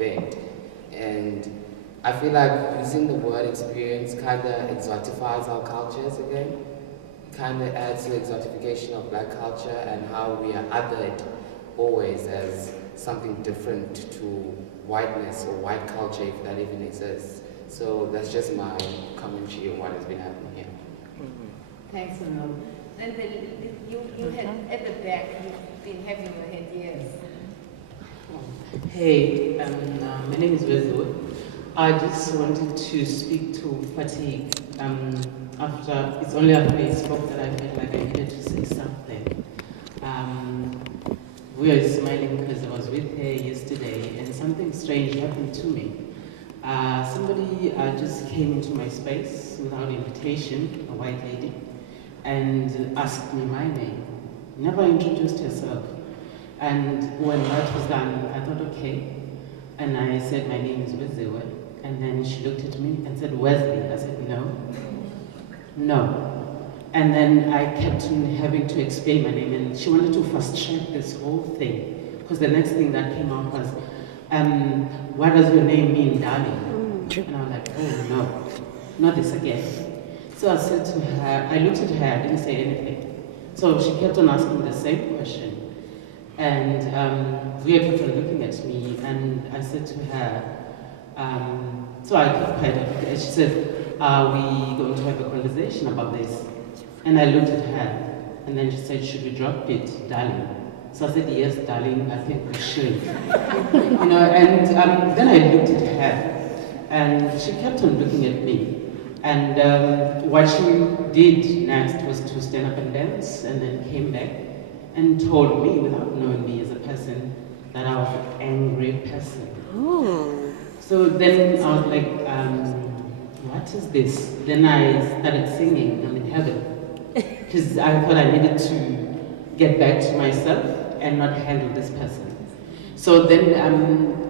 event. And I feel like using the word experience kind of exotifies our cultures again, kind of adds to the exotification of black culture and how we are othered always as something different to whiteness or white culture, if that even exists. So that's just my commentary on what has been happening here. Thanks, Manolo. And then you had at the back, you've been having your head, yes. Hey, my name is Wezo. I just wanted to speak to fatigue. It's only after we spoke that I felt like I needed to say something. We were smiling because I was with her yesterday and something strange happened to me. Somebody just came into my space without invitation, a white lady, and asked me my name. Never introduced herself. And when that was done, I thought, okay. And I said, my name is Weziwe. And then she looked at me and said, Wesley. I said, no. No. And then I kept having to explain my name, and she wanted to fast track this whole thing. Because the next thing that came out was, what does your name mean, darling? And I was like, oh no, not this again. So I said to her, I looked at her, I didn't say anything. So she kept on asking the same question. And Vuya kept on looking at me, and I said to her, so I kept quiet, and she said, are we going to have a conversation about this? And I looked at her, and then she said, should we drop it, darling? So I said, yes, darling, I think we should. And then I looked at her, and she kept on looking at me. And what she did next was to stand up and dance, and then came back and told me, without knowing me as a person, that I was an angry person. Oh. So then I was like, what is this? Then I started singing, I'm in heaven. Because I thought I needed to get back to myself and not handle this person. So then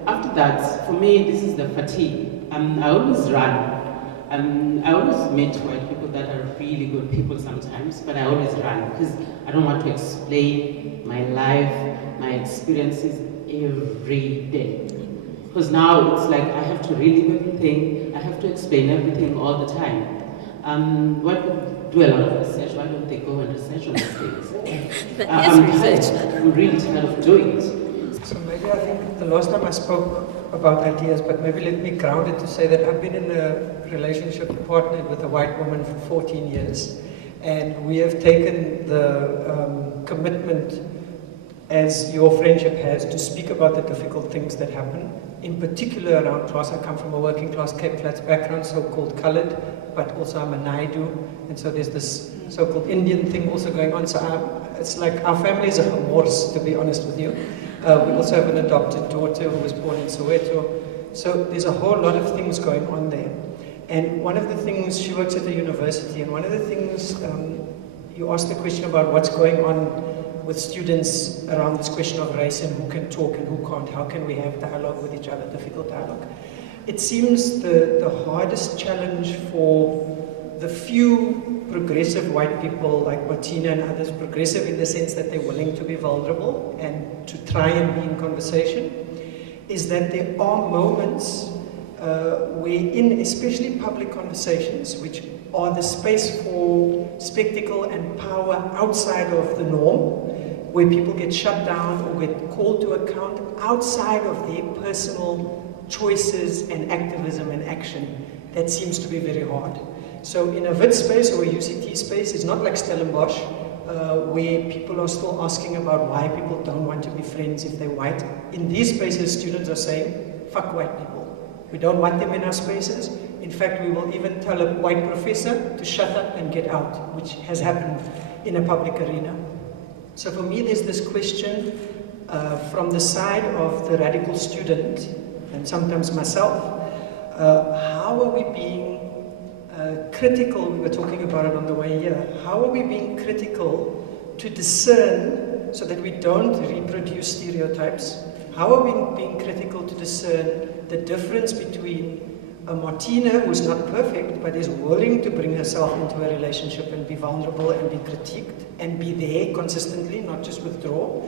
after that, for me, this is the fatigue. I always run. I always meet white people that are really good people sometimes, but I always run because I don't want to explain my life, my experiences every day. Because now it's like I have to relive everything, I have to explain everything all the time. White people do a lot of research, why don't they go and research on these things? I'm really tired of doing it. So maybe I think the last time I spoke about ideas, but maybe let me ground it to say that I've been in a relationship partnered with a white woman for 14 years. And we have taken the commitment, as your friendship has, to speak about the difficult things that happen, in particular around class. I come from a working class Cape Flats background, so-called colored, but also I'm a Naidu, and so there's this so-called Indian thing also going on. So it's like our family is a horse, to be honest with you. We also have an adopted daughter who was born in Soweto. So there's a whole lot of things going on there. And one of the things, she works at a university, and one of the things, you asked the question about what's going on with students around this question of race and who can talk and who can't, how can we have dialogue with each other, difficult dialogue. It seems the hardest challenge for the few progressive white people like Martina and others, progressive in the sense that they're willing to be vulnerable and to try and be in conversation, is that there are moments where in especially public conversations, which are the space for spectacle and power outside of the norm, where people get shut down or get called to account outside of their personal choices and activism and action, that seems to be very hard. So in a Wit space or a UCT space, it's not like Stellenbosch, where people are still asking about why people don't want to be friends if they're white. In these spaces, students are saying, fuck white people. We don't want them in our spaces. In fact, we will even tell a white professor to shut up and get out, which has happened in a public arena. So for me, there's this question from the side of the radical student, and sometimes myself, how are we being critical? We were talking about it on the way here. How are we being critical to discern so that we don't reproduce stereotypes? How are we being critical to discern the difference between a Martina who's not perfect but is willing to bring herself into a relationship and be vulnerable and be critiqued and be there consistently, not just withdraw,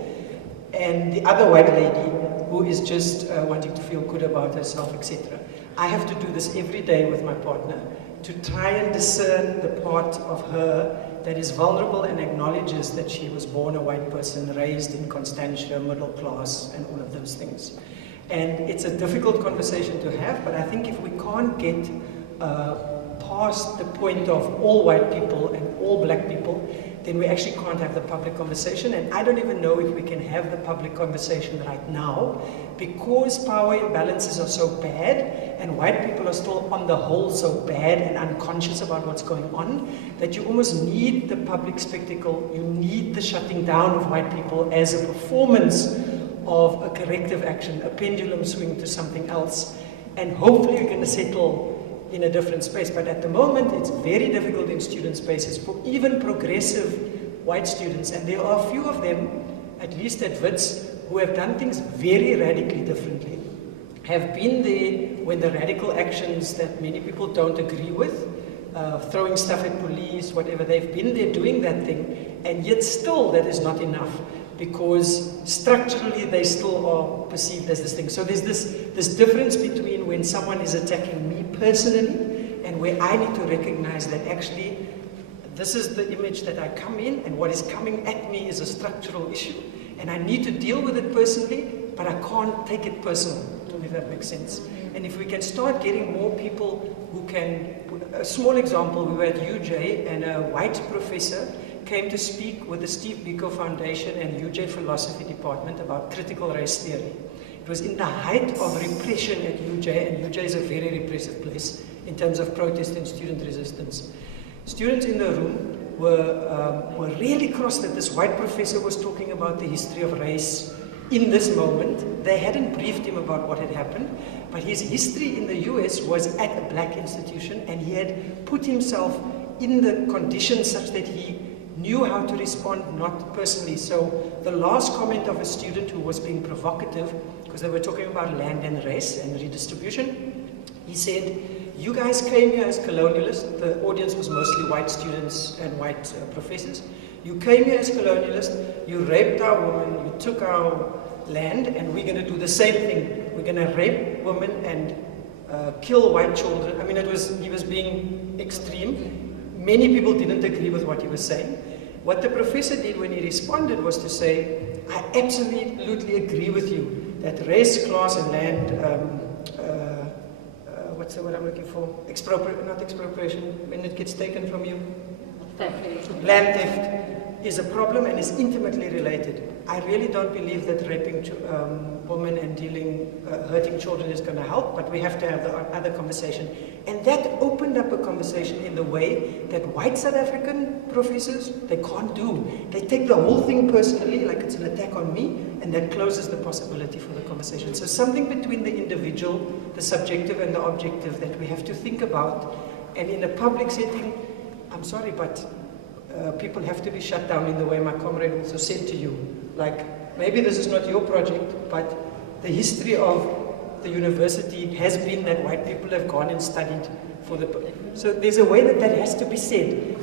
and the other white lady who is just wanting to feel good about herself, etc. I have to do this every day with my partner to try and discern the part of her that is vulnerable and acknowledges that she was born a white person, raised in Constantia, middle class, and all of those things. And it's a difficult conversation to have, but I think if we can't get past the point of all white people and all black people, then we actually can't have the public conversation. And I don't even know if we can have the public conversation right now, because power imbalances are so bad and white people are still on the whole so bad and unconscious about what's going on, that you almost need the public spectacle, you need the shutting down of white people as a performance of a corrective action, a pendulum swing to something else. And hopefully you're going to settle in a different space. But at the moment, it's very difficult in student spaces for even progressive white students. And there are a few of them, at least at WITS, who have done things very radically differently. Have been there when the radical actions that many people don't agree with, throwing stuff at police, whatever, they've been there doing that thing. And yet still that is not enough, because structurally they still are perceived as this thing. So there's this difference between when someone is attacking me personally and where I need to recognize that actually this is the image that I come in, and what is coming at me is a structural issue, and I need to deal with it personally, but I can't take it personal, if that makes sense. And if we can start getting more people who can, a small example, we were at UJ and a white professor came to speak with the Steve Biko Foundation and UJ Philosophy Department about critical race theory. It was in the height of repression at UJ, and UJ is a very repressive place in terms of protest and student resistance. Students in the room were really cross that this white professor was talking about the history of race in this moment. They hadn't briefed him about what had happened, but his history in the US was at a black institution, and he had put himself in the conditions such that he knew how to respond, not personally. So the last comment of a student who was being provocative, because they were talking about land and race and redistribution, he said, "You guys came here as colonialists." The audience was mostly white students and white professors. "You came here as colonialists, you raped our women, you took our land, and we're going to do the same thing. We're going to rape women and kill white children." I mean, he was being extreme. Many people didn't agree with what he was saying. What the professor did when he responded was to say, "I absolutely agree with you that race, class, and land, what's the word I'm looking for? Not expropriation, when it gets taken from you. Land theft is a problem and is intimately related. I really don't believe that raping women and hurting children is going to help, but we have to have the other conversation." And that opened up a conversation in the way that white South African professors, they can't do. They take the whole thing personally, like it's an attack on me, and that closes the possibility for the conversation. So something between the individual, the subjective and the objective that we have to think about. And in a public setting, I'm sorry, but people have to be shut down in the way my comrade also said to you. Like, maybe this is not your project, but the history of the university has been that white people have gone and studied for the... So there's a way that has to be said.